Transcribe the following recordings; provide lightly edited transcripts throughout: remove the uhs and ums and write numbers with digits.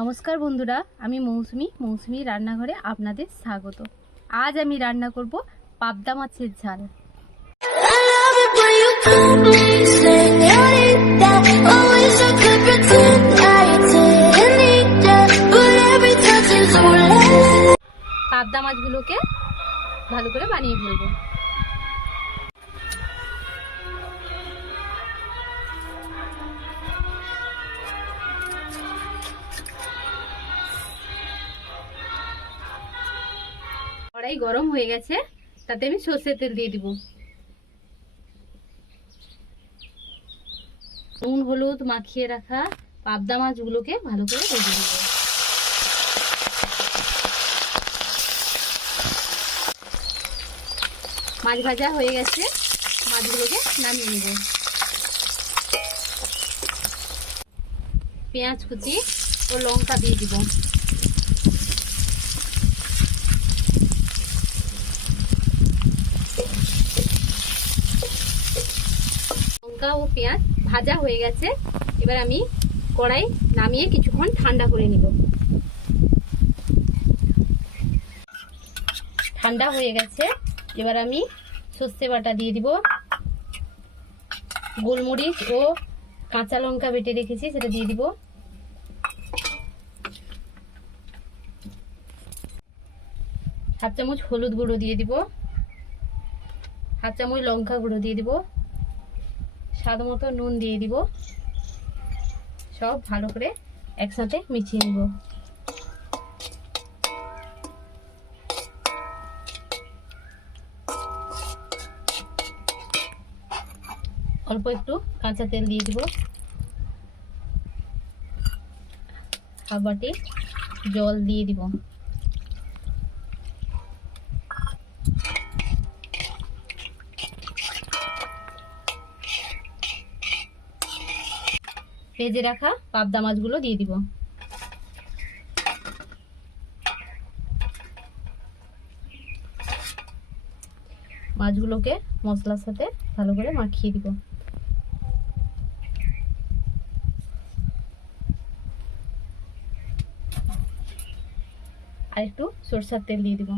নমস্কার বন্ধুরা, আমি মৌসুমি রান্নাঘরে আপনাদের স্বাগত। আজ আমি রান্না করব পাবদা মাছের ঝাল। পাবদা মাছগুলোকে ভালো করে বানিয়ে ফেলবো। কড়াই গরম হয়ে গেছে, তাতে আমি সর্ষের তেল দিয়ে দিব। নুন হলুদ মাখিয়ে রাখা পাবদা মাছগুলোকে ভালো করে ভেজে দিব। মাছ ভাজা হয়ে গেছে, মাছগুলোকে নামিয়ে নিব। পেঁয়াজ কুচি ও লঙ্কা দিয়ে দিব। লঙ্কা ও পেঁয়াজ ভাজা হয়ে গেছে, এবার আমি কড়াই নামিয়ে কিছুক্ষণ ঠান্ডা করে নিব। ঠান্ডা হয়ে গেছে, এবার আমি সর্ষে বাটা দিয়ে দিব। গোলমরিচ ও কাঁচা লঙ্কা বেটে রেখেছি, সেটা দিয়ে দিব। হাফ চামচ হলুদ গুঁড়ো দিয়ে দিব। হাফ চামচ লঙ্কা গুঁড়ো দিয়ে দিব। স্বাদ মতো নুন দিয়ে দিব। সব ভালো করে একসাথে মিশিয়ে নিব। অল্প একটু কাঁচা তেল দিয়ে দিব। হাফ বাটি জল দিয়ে দিব। ভেজে রাখা পাবদা মাছগুলো দিয়ে দিব। মাছগুলোকে মশলার সাথে ভালো করে মাখিয়ে দিব। আর একটু সরষের তেল দিয়ে দিব।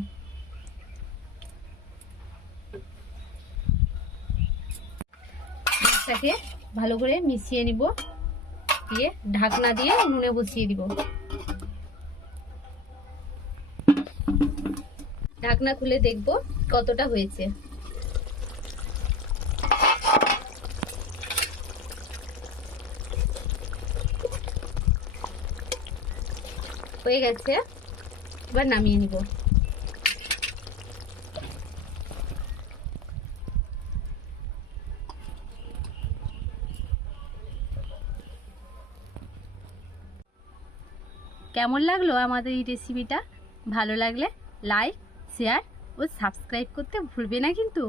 মাছটাকে ভালো করে মিশিয়ে নিব, দিয়ে ঢাকনা দিয়ে নুনে বসিয়ে দিব। ঢাকনা খুলে দেখব কতটা হয়েছে। হয়ে গেছে, এবার নামিয়ে নিব। কেমন লাগলো আমাদের এই রেসিপিটা? ভালো লাগলে লাইক, শেয়ার ও সাবস্ক্রাইব করতে ভুলবে না কিন্তু।